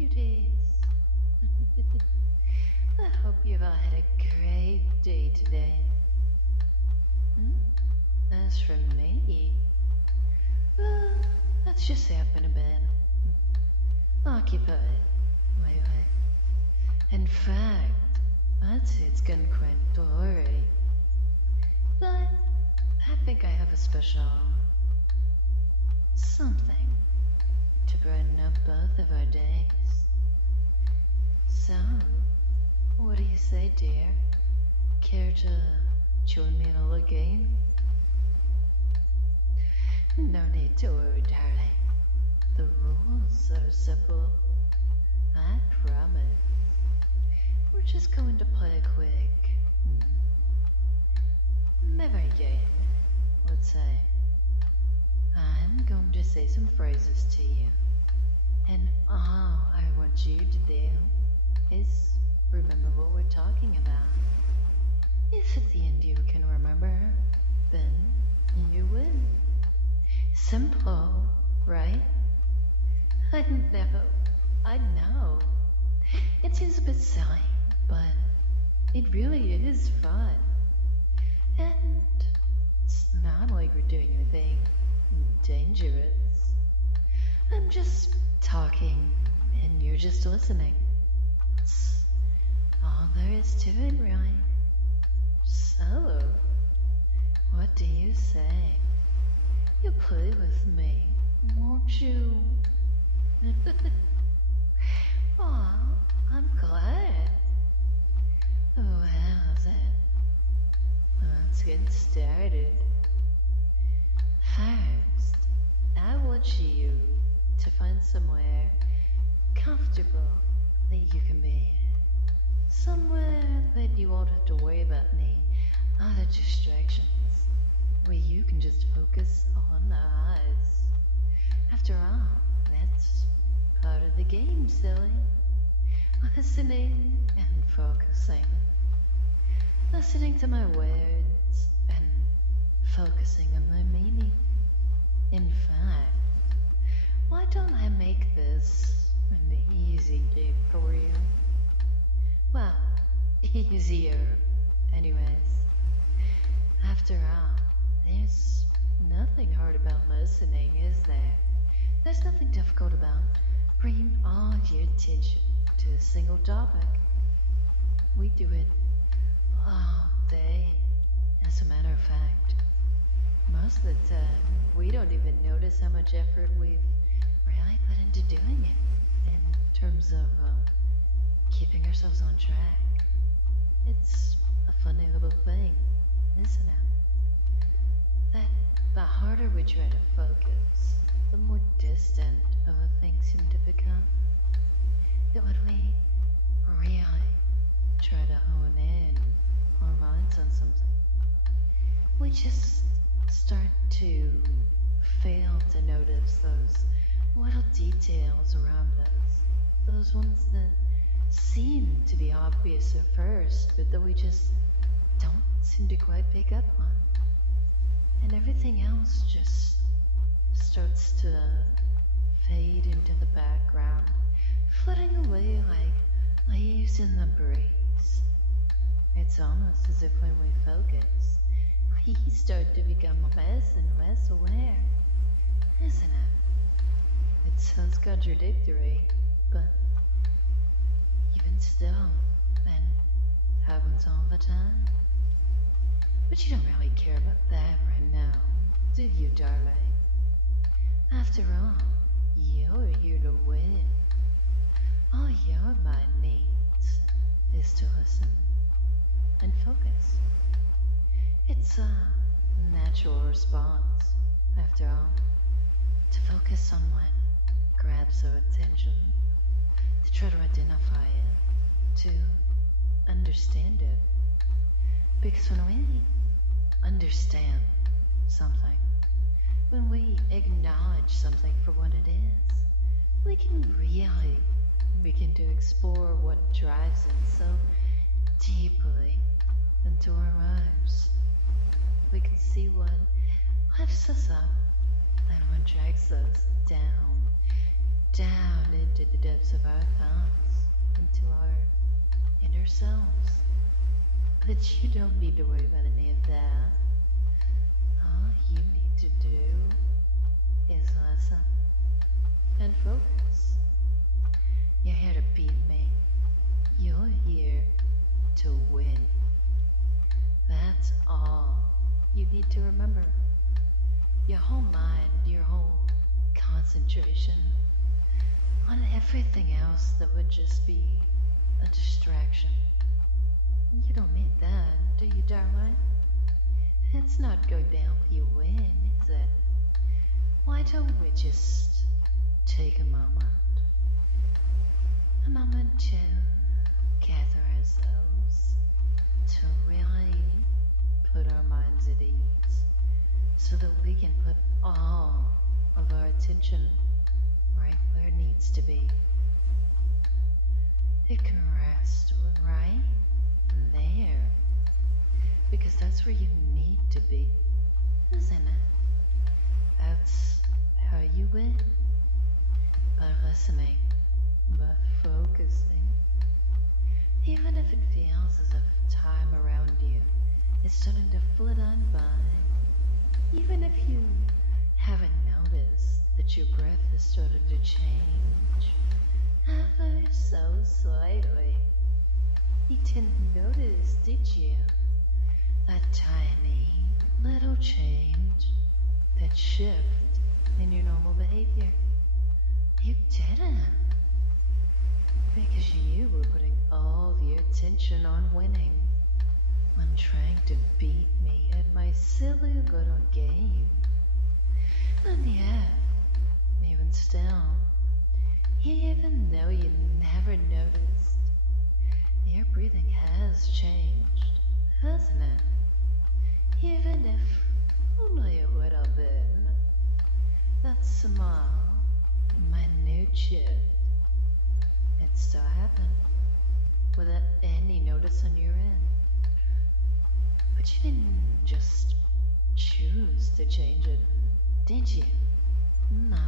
cuties. I hope you've all had a great day today. As for me, well, let's just say I've been a bit occupied lately. In fact, I'd say it's gotten quite blurry. But I think I have a special something to brighten up both of our days. So, what do you say, dear? Care to join me in a little game? No need to worry, darling. The rules are simple. I promise. We're just going to play a quick memory game, let's say. I'm going to say some phrases to you, and all I want you to do is remember what we're talking about. If at the end you can remember, then you win. Simple, right? I know. It seems a bit silly, but it really is fun. And it's not like we're doing anything dangerous. I'm just talking and you're just listening. That's all there is to it, really. So, what do you say? You play with me, won't you? Aw, I'm glad. Oh, how's it? Let's get started. First, I want you to find somewhere comfortable that you can be. Somewhere that you won't have to worry about any other distractions. Where you can just focus on the eyes. After all, that's part of the game, silly. Listening and focusing. Listening to my words and focusing on their meaning. In fact, why don't I make this an easy game for you? Well, easier, anyways. After all, there's nothing hard about listening, is there? There's nothing difficult about bringing all your attention to a single topic. We do it all day, as a matter of fact. Most of the time, we don't even notice how much effort we've really put into doing it in terms of keeping ourselves on track. It's a funny little thing, isn't it? That the harder we try to focus, the more distant other things seem to become. That when we really try to hone in our minds on something, we just start to fail to notice those little details around us. Those ones that seem to be obvious at first, but that we just don't seem to quite pick up on. And everything else just starts to fade into the background, floating away like leaves in the breeze. It's almost as if when we focus, we start to become less and less aware, isn't it? It sounds contradictory, but even still, and happens all the time. But you don't really care about that right now, do you, darling? After all, you're here to win. All your mind needs is to listen and focus. It's a natural response, after all, to focus on what grabs our attention, to try to identify it, to understand it. Because when we understand something, when we acknowledge something for what it is, we can really begin to explore what drives it so deeply into our lives. We can see what lifts us up and what drags us down into the depths of our thoughts, into our inner selves. But you don't need to worry about any of that. All you need to do is listen and focus. You're here to beat me. You're here to win. That's all you need to remember. Your whole mind, your whole concentration on everything else that would just be a distraction. You don't need that, do you, darling? It's not go down if you win, is it? Why don't we just take a moment to gather ourselves, to really put our minds at ease, so that we can put all of our attention right where it needs to be. It can rest right there, because that's where you need to be, isn't it? That's how you win. By listening, by focusing. Even if it feels as if time around you is starting to flit on by, even if you haven't noticed that your breath has started to change ever so slightly, you didn't notice, did you? That tiny little change, that shift in your normal behavior. You didn't. Because you were putting all of your attention on winning, on trying to beat me at my silly little game. And yet, even still, even though you never noticed, your breathing has changed, hasn't it? Even if only a little bit. That small, minute shift. It still happened, without any notice on your end. But you didn't just choose to change it, did you? No.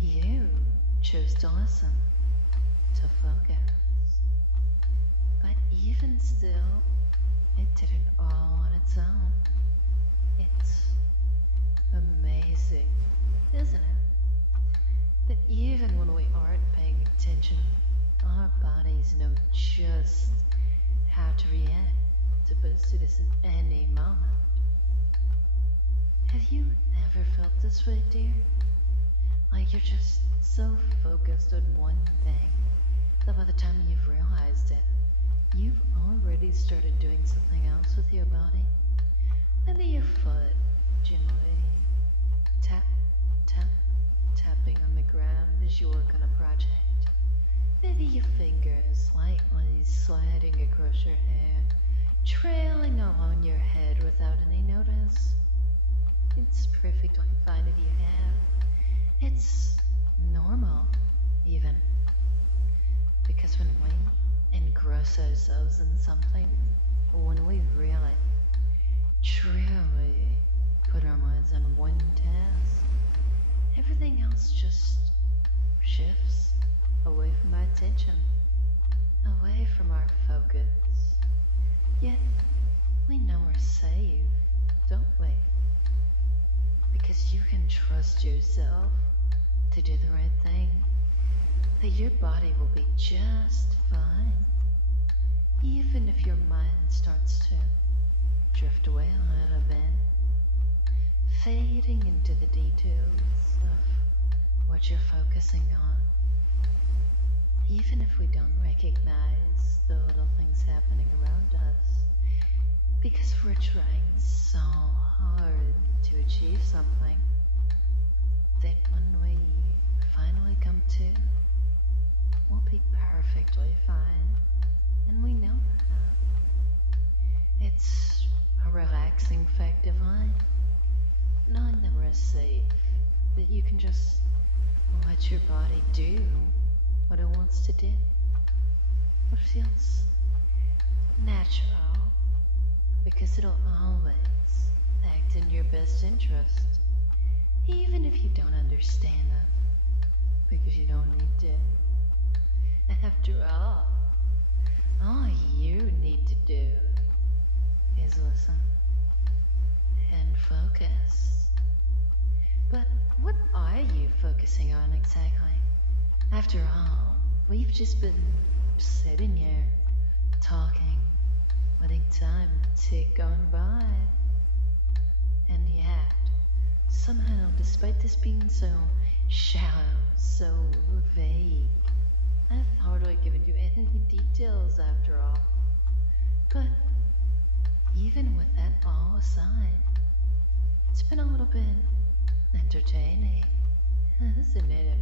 You chose to listen, to focus. But even still, it didn't all on its own. It's amazing, isn't it? That even when we aren't paying attention, our bodies know just how to react to both us in any moment. Have you ever felt this way, dear? Like you're just so focused on one thing that by the time you've realized it, you've already started doing something else with your body? Maybe your foot gently tapping on the ground as you work on a project. Maybe your fingers lightly sliding across your hair, trailing along your head without any notice. It's perfectly fine if you have. It's normal, even. Because when we engross ourselves in something, when we really, truly put our minds on one task, everything else just shifts away from our attention, away from our focus. Yet, we know we're safe, don't we? Because you can trust yourself to do the right thing, that your body will be just fine, even if your mind starts to drift away a little bit, fading into the details of what you're focusing on. Even if we don't recognize the little things happening around us, because we're trying so hard to achieve something, that when we finally come to, we'll be perfectly fine, and we know that. It's a relaxing fact of life, knowing that we're safe, that you can just let your body do what it wants to do, what feels natural, because it'll always act in your best interest, even if you don't understand it, because you don't exactly. After all, we've just been sitting here, talking, letting time tick on by. And yet, somehow, despite this being so shallow, so vague, I've hardly given you any details after all. But even with that all aside, it's been a little bit entertaining, hasn't it?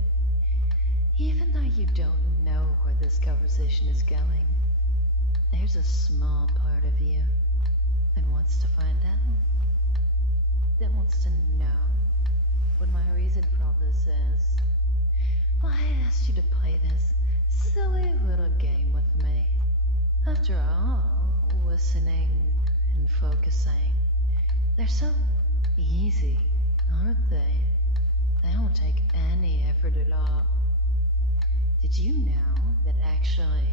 Even though you don't know where this conversation is going, there's a small part of you that wants to find out, that wants to know what my reason for all this is. Well, I asked you to play this silly little game with me. After all, listening and focusing, they're so easy, aren't they? They don't take any effort at all. Did you know that actually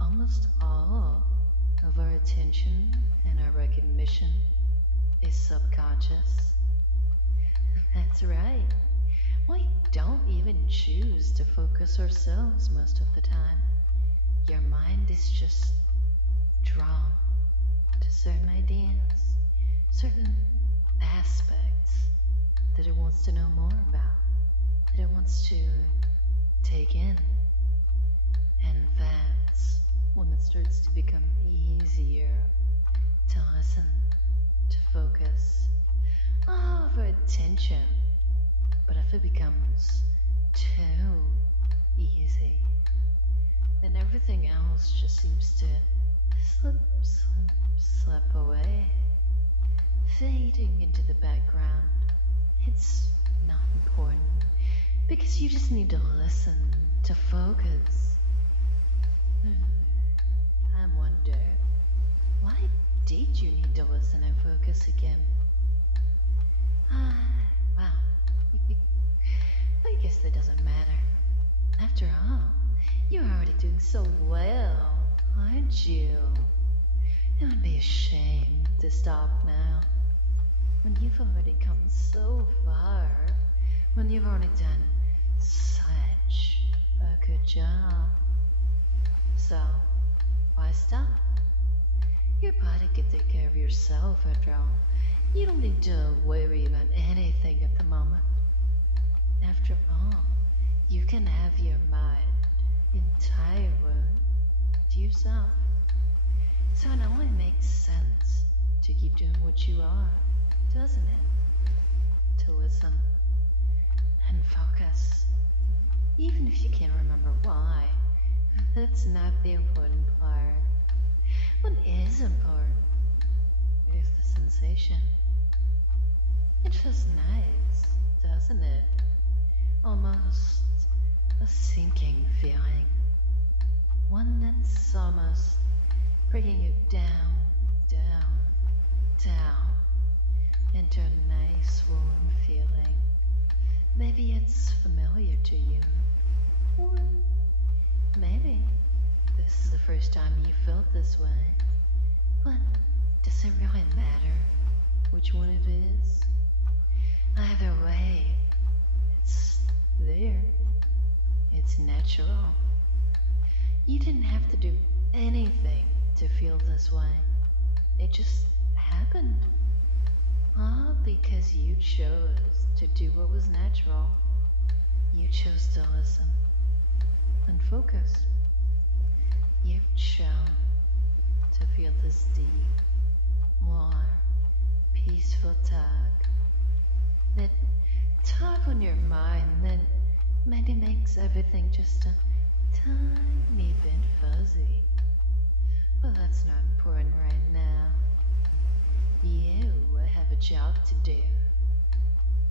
almost all of our attention and our recognition is subconscious? That's right. We don't even choose to focus ourselves most of the time. Your mind is just drawn to certain ideas, certain aspects that it wants to know more about, that it wants to take in. And that's when it starts to become easier to listen, to focus, all of our attention. But if it becomes too easy, then everything else just seems to slip away, fading into the background. It's not important, because you just need to listen, to focus. I wonder, why did you need to listen and focus again? Well, I guess that doesn't matter. After all, you're already doing so well, aren't you? It would be a shame to stop now, when you've already come so far, when you've already done such a good job. So, why stop? Your body can take care of yourself after all. You don't need to worry about anything at the moment. After all, you can have your mind entirely to yourself. So it only makes sense to keep doing what you are, doesn't it? To listen and focus. Even if you can't remember why, that's not the important part. What is important is the sensation. It feels nice, doesn't it? Almost a sinking feeling. One that's almost bringing you down, down, down into a nice warm feeling. Maybe it's familiar to you. Or maybe this is the first time you felt this way. But does it really matter which one it is? Either way, it's there. It's natural. You didn't have to do anything to feel this way. It just happened. All because you chose to do what was natural. You chose to listen and focus. You've chosen to feel this deep, warm, peaceful tug. That tug on your mind that maybe makes everything just a tiny bit fuzzy. But that's not important right now. You have a job to do.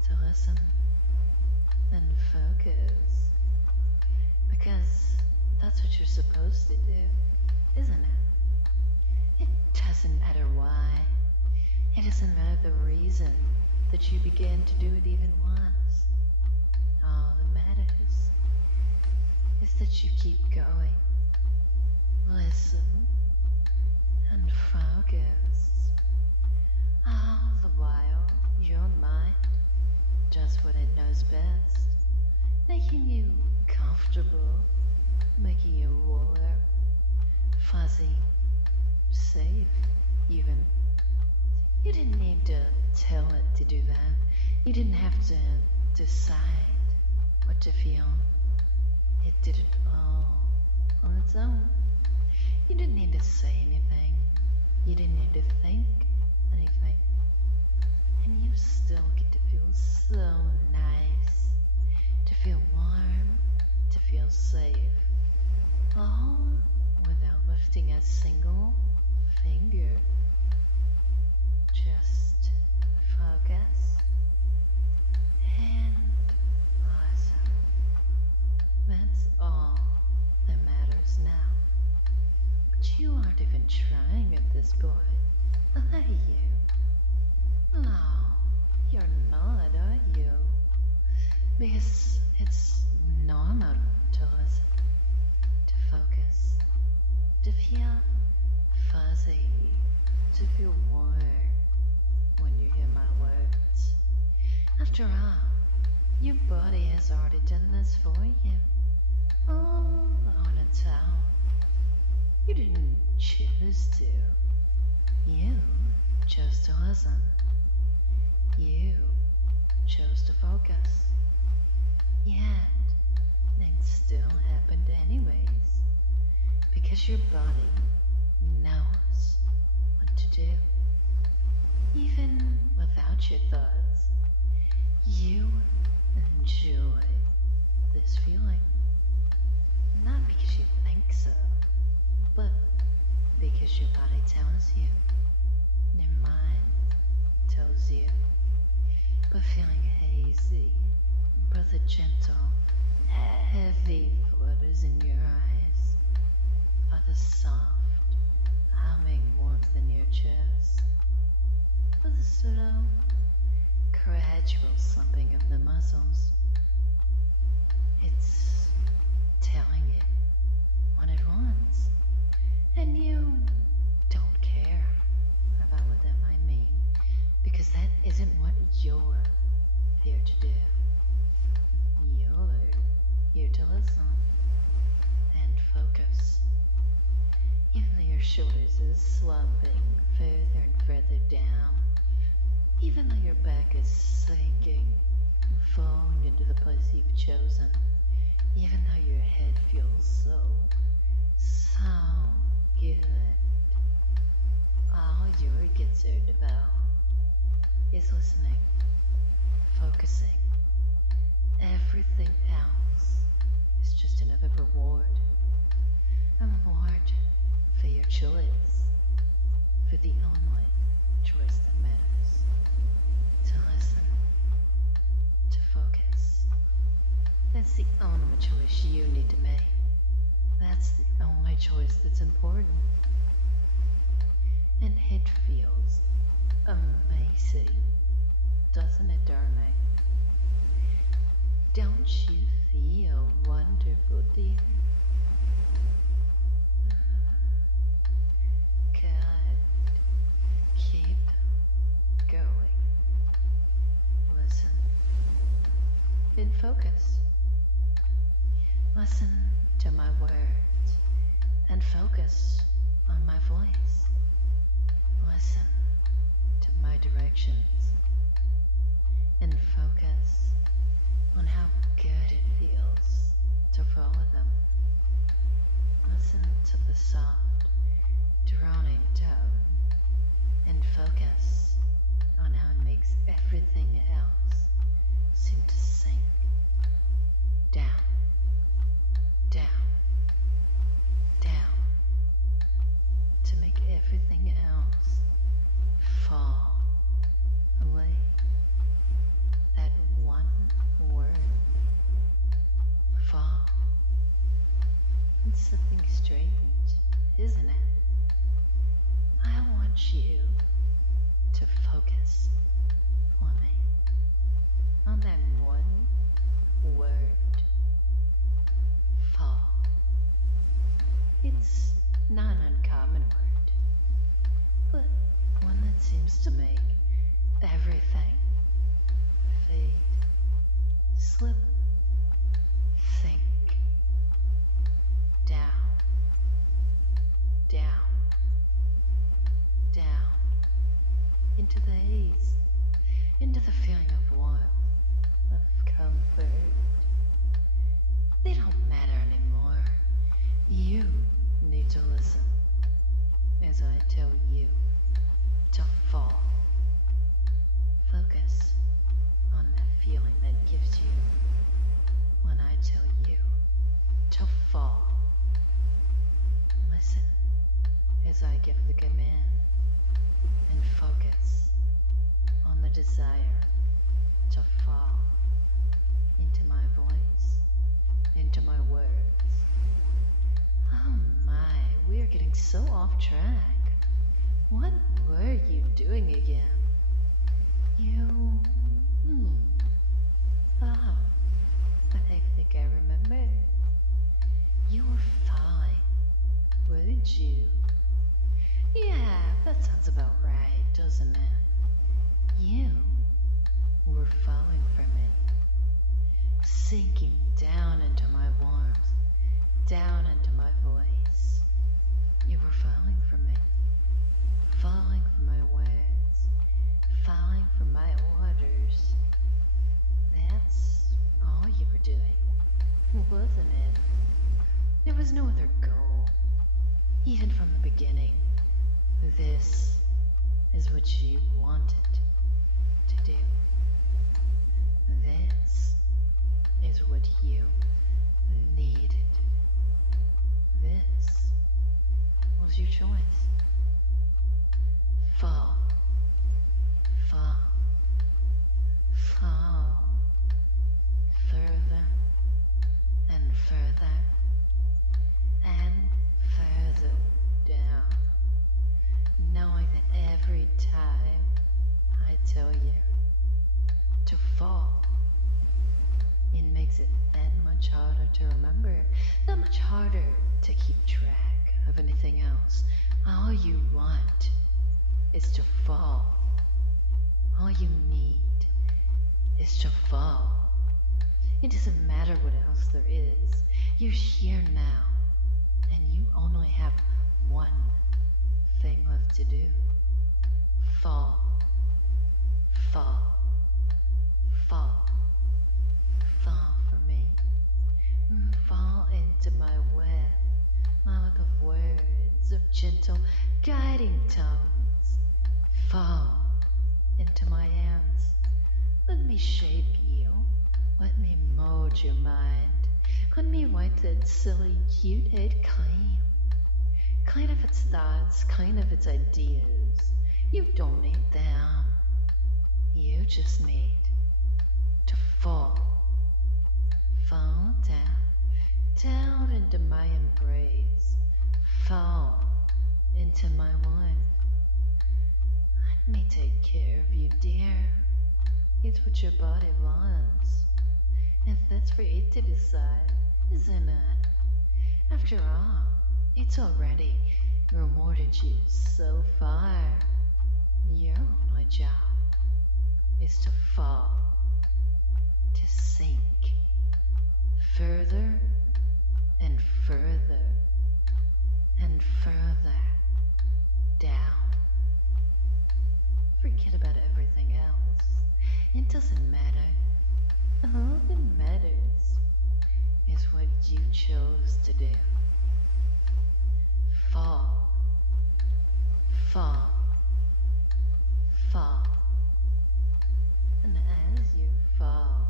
To listen and focus. Because that's what you're supposed to do, isn't it? It doesn't matter why. It doesn't matter the reason that you began to do it even once. All that matters is that you keep going. Listen and focus. All the while, your mind does what it knows best. making you comfortable, making you warm, fuzzy, safe, even. You didn't need to tell it to do that. You didn't have to decide what to feel. It did it all on its own. You didn't need to say anything. You didn't need to think anything. And you still get to feel so nice, to feel warm, to feel safe, all without lifting a single finger. Just focus and listen. That's all that matters now. But you aren't even trying at this point, are you? No, you're not, are you? Because it's normal to listen, to focus, to feel fuzzy, to feel warm when you hear my words. After all, your body has already done this for you, all on its own. You didn't choose to. You chose to listen. You chose to focus. Yet, it still happened anyways, because your body knows what to do. Even without your thoughts, you enjoy this feeling. Not because you think so, but because your body tells you, your mind tells you. But feeling hazy, but the gentle, heavy flutters in your eyes, or the soft, humming warmth in your chest, or the slow, gradual slumping of the muscles. It's telling you what it wants, and you don't care about what that might mean, because that isn't what you're here to do. You're here to listen and focus. Even though your shoulders is slumping further and further down, even though your back is sinking and falling into the place you've chosen, even though your head feels so good, all you're concerned about is listening, focusing. Everything else is just another reward. A reward for your choice, for the only choice that matters. To listen, to focus. That's the only choice you need to make. That's the only choice that's important. And it feels amazing, doesn't it, darling? Don't you feel wonderful, dear? Good. Keep going. Listen. And focus. Listen to my words and focus on my voice. Listen to my directions and focus on how good it feels to follow them. Listen to the soft, droning tone and focus on how it makes everything else seem to sink down, down, down, to make everything else fall away. That one word, fall. It's something strange, isn't it? I want you to focus for me on that one word, fall. It's not an uncommon word, but one that seems to make everything fade, slip, so off track. What were you doing again? You... Oh, I think I remember. You were fine, weren't you? Yeah, that sounds about right, doesn't it? You were falling for me, sinking down into my warmth, down into my voice. You were falling for me, falling for my words, falling for my orders. That's all you were doing, wasn't it? There was no other goal, even from the beginning. This is what you wanted to do. This is what you needed. This was your choice. Fall, fall, fall, further and further and further down, knowing that every time I tell you to fall, it makes it that much harder to remember, that much harder to keep track of anything else. All you want is to fall. All you need is to fall. It doesn't matter what else there is. You're here now, and you only have one thing left to do. Fall. Fall. Fall. Fall for me. Fall into my web, mouth of words, of gentle, guiding tones. Fall into my hands. Let me shape you. Let me mold your mind. Let me wipe that silly, cute head clean. Clean of its thoughts, clean of its ideas. You don't need them. You just need to fall. Fall down into my embrace. Fall into my one. Let me take care of you, dear. It's what your body wants. And that's for you to decide, isn't it? After all, it's already rewarded you so far. Your only job is to fall, to sink further and further and further down. Forget about everything else. It doesn't matter. All that matters is what you chose to do. Fall. Fall. Fall. And as you fall,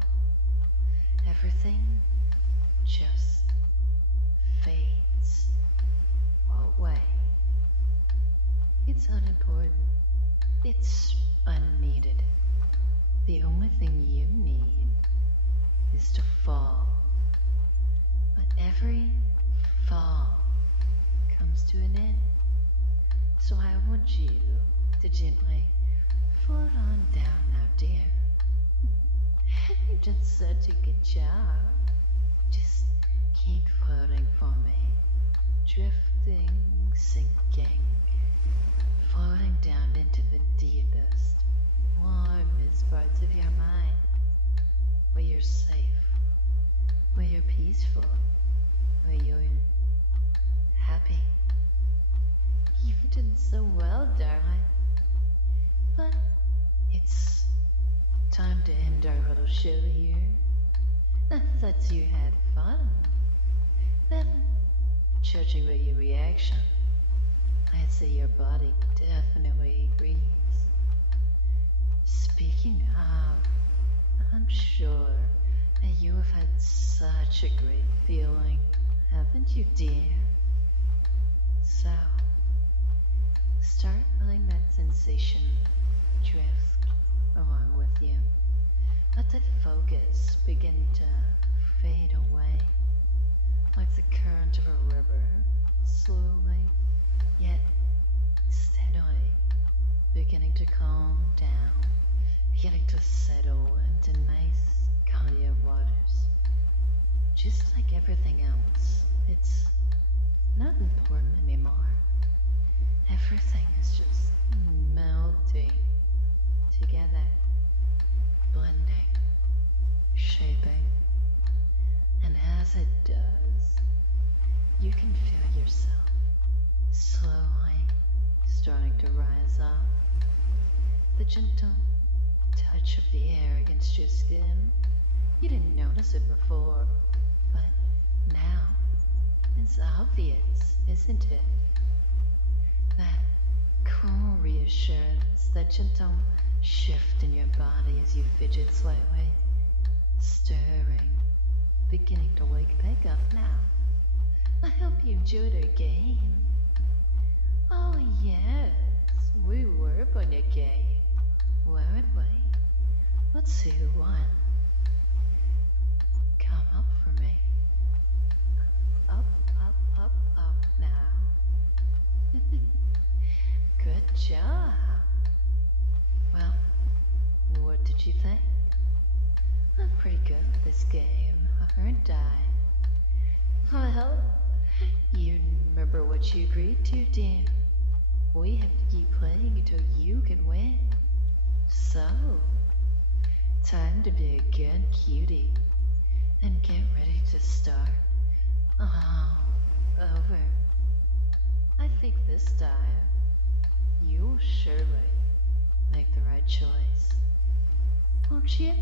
everything just fades away. It's unimportant. It's unneeded. The only thing you need is to fall. But every fall comes to an end. So I want you to gently float on down now, dear. You've done such a good job. Just keep floating for me. Drifting, sinking, floating down into the deepest, warmest parts of your mind, where you're safe, where you're peaceful, where you're happy. You've done so well, darling. But it's time to end our little show here. I thought you had fun. Then, judging by your reaction, I'd say your body definitely agrees. Speaking of, I'm sure that you have had such a great feeling, haven't you, dear? So, start letting that sensation drift along with you. Let that focus begin to fade away, like the current of a river, slowly yet steadily beginning to calm down, beginning to settle into nice, clear waters. Just like everything else, it's not important anymore. Everything is just melting together, blending, shaping. And as it does, you can feel yourself slowly starting to rise up. The gentle touch of the air against your skin. You didn't notice it before, but now it's obvious, isn't it? That cool reassurance, that gentle shift in your body as you fidget slightly, stirring, beginning to wake back up now. I hope you enjoyed our game. Oh yes, we were on a game, weren't we? Let's see who won. Come up for me. Up, up, up, up now. Good job. Well, what did you think? I'm pretty good at this game, aren't I? Well, you remember what you agreed to, dear. We have to keep playing until you can win. So, time to be a good cutie and get ready to start all over. I think this time you'll surely make the right choice. Won't you?